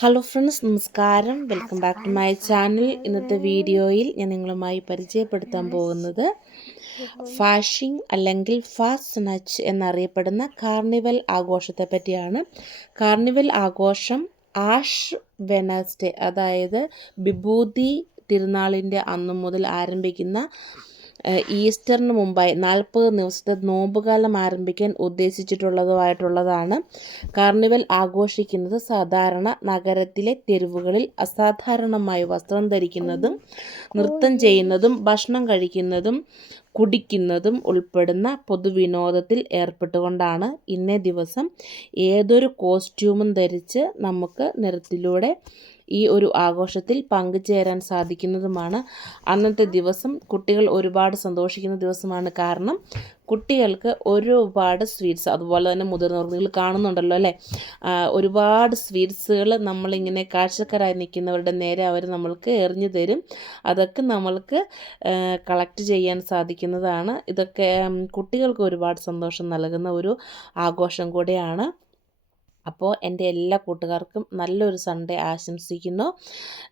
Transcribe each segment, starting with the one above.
Hello friends, നമസ്കാരം. Welcome back to my channel. ഇന്നത്തെ വീഡിയോയിൽ ഞാൻ നിങ്ങളുമായി പരിചയപ്പെടുത്താൻ പോകുന്നത് ഫാഷിംഗ് അല്ലെങ്കിൽ ഫാസ്റ്റ് നച്ച് എന്നറിയപ്പെടുന്ന കാർണിവൽ ആഘോഷത്തെ പറ്റിയാണ്. കാർണിവൽ ആഘോഷം ആഷ് വെനസ്ഡേ, അതായത് വിഭൂതി തിരുനാളിൻ്റെ അന്നു മുതൽ ആരംഭിക്കുന്ന ഈസ്റ്ററിന് മുമ്പായി 40 ദിവസത്തെ നോമ്പുകാലം ആരംഭിക്കാൻ ഉദ്ദേശിച്ചിട്ടുള്ളതുമായിട്ടുള്ളതാണ്. കാർണിവൽ ആഘോഷിക്കുന്നത് സാധാരണ നഗരത്തിലെ തെരുവുകളിൽ അസാധാരണമായി വസ്ത്രം ധരിക്കുന്നതും നൃത്തം ചെയ്യുന്നതും ഭക്ഷണം കഴിക്കുന്നതും കുടിക്കുന്നതും ഉൾപ്പെടുന്ന പൊതുവിനോദത്തിൽ ഏർപ്പെട്ടുകൊണ്ടാണ്. ഇന്നേ ദിവസം ഏതൊരു കോസ്റ്റ്യൂമും ധരിച്ച് നമുക്ക് നിറത്തിലൂടെ ഈ ഒരു ആഘോഷത്തിൽ പങ്കുചേരാൻ സാധിക്കുന്നതുമാണ്. അന്നത്തെ ദിവസം കുട്ടികൾ ഒരുപാട് സന്തോഷിക്കുന്ന ദിവസമാണ്. കാരണം കുട്ടികൾക്ക് ഒരുപാട് സ്വീറ്റ്സ്, അതുപോലെ തന്നെ മുതിർന്നവർ, നിങ്ങൾ കാണുന്നുണ്ടല്ലോ അല്ലേ, ഒരുപാട് സ്വീറ്റ്സുകൾ നമ്മളിങ്ങനെ കാഴ്ചക്കാരായി നിൽക്കുന്നവരുടെ നേരെ അവർ നമ്മൾക്ക് എറിഞ്ഞു തരും. അതൊക്കെ നമ്മൾക്ക് കളക്ട് ചെയ്യാൻ സാധിക്കുന്നതാണ്. ഇതൊക്കെ കുട്ടികൾക്ക് ഒരുപാട് സന്തോഷം നൽകുന്ന ഒരു ആഘോഷം കൂടെയാണ്. അപ്പോൾ എൻ്റെ എല്ലാ കൂട്ടുകാർക്കും നല്ലൊരു സൺഡേ ആശംസിക്കുന്നു.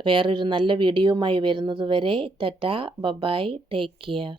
വേറൊരു നല്ല വീഡിയോയുമായി വരുന്നത് വരെ ടാറ്റാ, ബൈ, ടേക്ക് കെയർ.